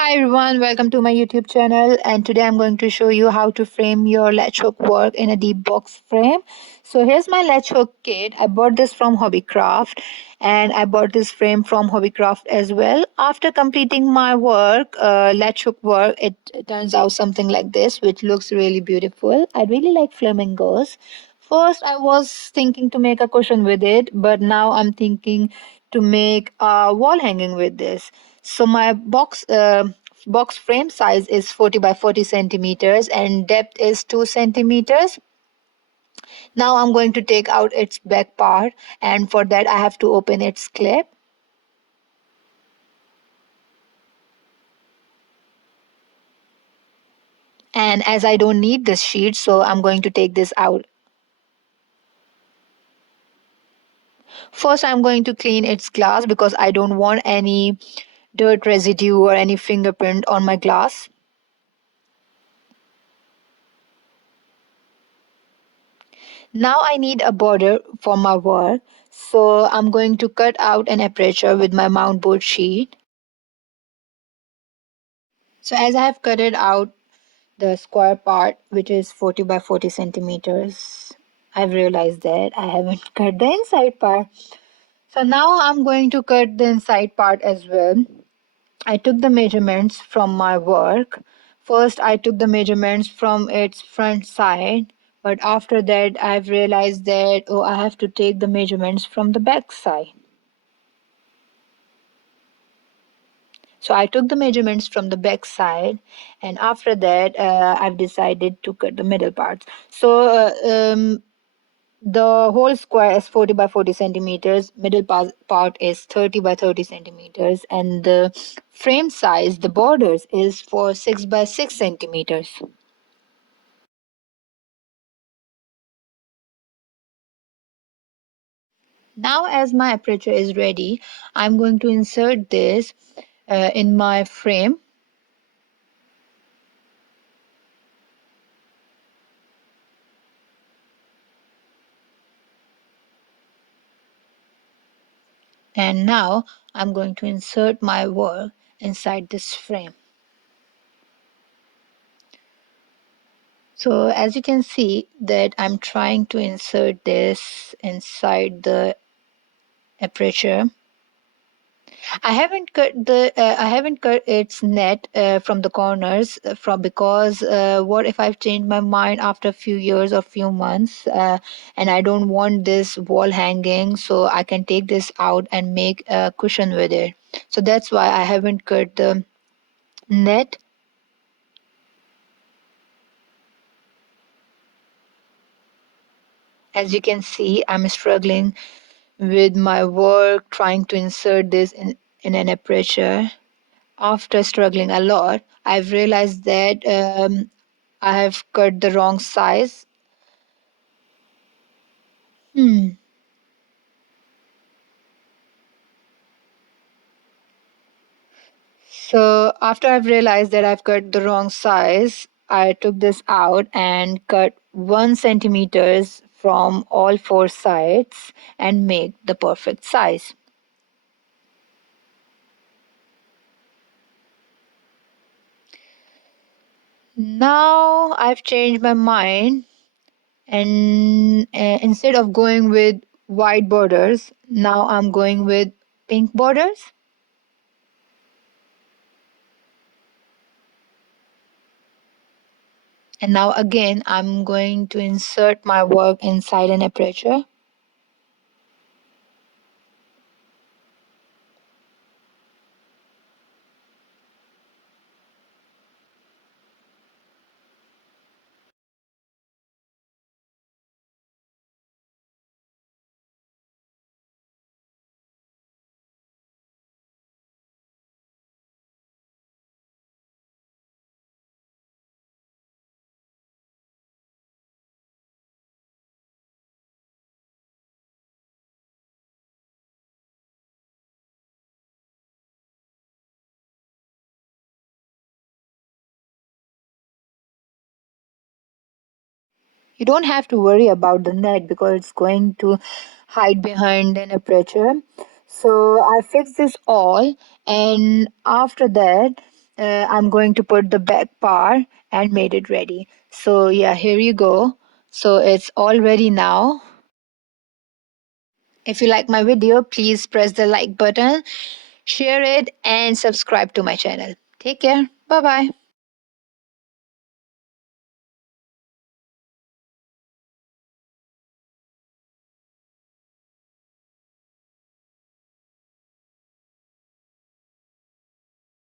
Hi everyone, welcome to my YouTube channel, and today I'm going to show you how to frame your latch hook work in a deep box frame. So here's my latch hook kit. I bought this from Hobbycraft and I bought this frame from Hobbycraft as well. After completing my work, latch hook work, it turns out something like this, which looks really beautiful. I really like flamingos. First, I was thinking to make a cushion with it, but now I'm thinking to make a wall hanging with this. So my box frame size is 40 by 40 centimeters and depth is 2 centimeters. Now I'm going to take out its back part, and for that I have to open its clip. And as I don't need this sheet, so I'm going to take this out. First, I'm going to clean its glass because I don't want any dirt residue or any fingerprint on my glass. Now I need a border for my work, so I'm going to cut out an aperture with my mount board sheet. So as I have cut it out the square part, which is 40 by 40 centimeters, I've realized that I haven't cut the inside part. So now I'm going to cut the inside part as well. I took the measurements from my work. First, I took the measurements from its front side, but after that, I've realized that I have to take the measurements from the back side. So I took the measurements from the back side, and after that, I've decided to cut the middle parts. So the whole square is 40 by 40 centimeters, middle part is 30 by 30 centimeters, and the frame size, the borders, is for 6 by 6 centimeters. Now, as my aperture is ready, I'm going to insert this in my frame. And now I'm going to insert my work inside this frame. So as you can see that I'm trying to insert this inside the aperture. I haven't cut its net from the corners from because what if I've changed my mind after a few years or few months and I don't want this wall hanging, so I can take this out and make a cushion with it. So that's why I haven't cut the net. As you can see, I'm struggling with my work trying to insert this in an aperture. After struggling a lot, I've realized that I have cut the wrong size. Hmm. So after I've realized that I've cut the wrong size, I took this out and cut 1 centimeters from all four sides and make the perfect size. Now I've changed my mind, and instead of going with white borders, now I'm going with pink borders. And now again, I'm going to insert my work inside an aperture. You don't have to worry about the net because it's going to hide behind an aperture. So I fixed this all, and after that, I'm going to put the back part and made it ready. So yeah, here you go. So it's all ready now. If you like my video, please press the like button, share it, and subscribe to my channel. Take care. Bye bye.